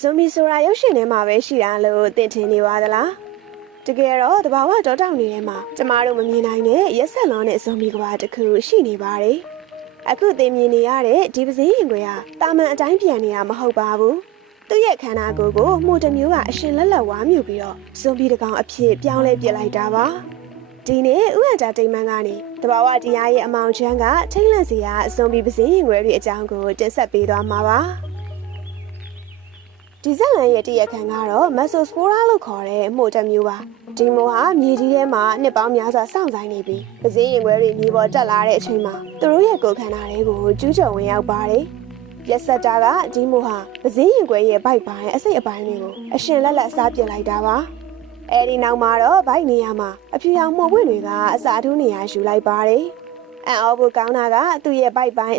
ဇွန်မီဆိုတာရုပ်ရှင်ထဲမှာပဲရှိတာလို့သင်ထင်နေပါသလားတကယ်တော့တဘာဝတောတောင်တွေထဲမှာကျမတို့မမြင်နိုင်တဲ့ရက်ဆက်လုံးနဲ့ဇွန်မီကဘာတစ်ခုရှိနေပါတယ်အခုသင်မြင်နေရတဲ့ဒီပစည်းရင်ခွေကတာမန်အတိုင်းပြန်နေတာမဟုတ်ပါဘူးသူ့ရဲ့ခန္ဓာကိုယ်ကိုမှုတစ်မျိုးကအရှင်လက်လက်ဝါမြူပြီးတော့ဇွန်မီတစ်ကောင်အဖြစ်ပြောင်းလဲပြစ်လိုက်တာပါဒီနေ့ဥဟန်တာတိမ်မန်ကနေတဘာဝတရားရဲ့အမောင်ချမ်းကထိတ်လန့်စရာဇွန်မီပစည်းရင်ခွေတွေအကြောင်းကိုတင်ဆက်ပေးသွားမှာပါဒီဇက်လန်ရဲ့တည့်ရခံကတော့မက်ဆိုစပိုရာလို့ခေါ်တဲ့မှုတစ်မျိုးပါဒီမိုဟာမြေကြီးထဲမှာနှစ်ပေါင်းများစွာစောင့်ဆိုင်နေပြီးပစည်းရင်ခွဲတွေမြေပေါ်တက်လာတဲ့အချိန်မှာသူတို့ရဲ့ကိုယ်ခန္ဓာတွေကိုကျူးကျော်ဝင်ရောက်ပါတယ်ရက်ဆက်တာကဒီမိုဟာပစည်းရင်ခွဲရဲ့ဗိုက်ပိုင်းအစိတ်အပိုင်းတွေကိုအရှင်လက်လက်စားပစ်လိုက်တာပါအဲဒီနောက်မှာတော့ဗိုက်နေရာမှာအဖြူရောင်မှုန့်ပွင့်တွေကအစာထိုးနေရာယူလိုက်ပါတယ်အံ့ဩဖို့ကောင်းတာကသူ့ရဲ့ဗိုက်ပိုင်း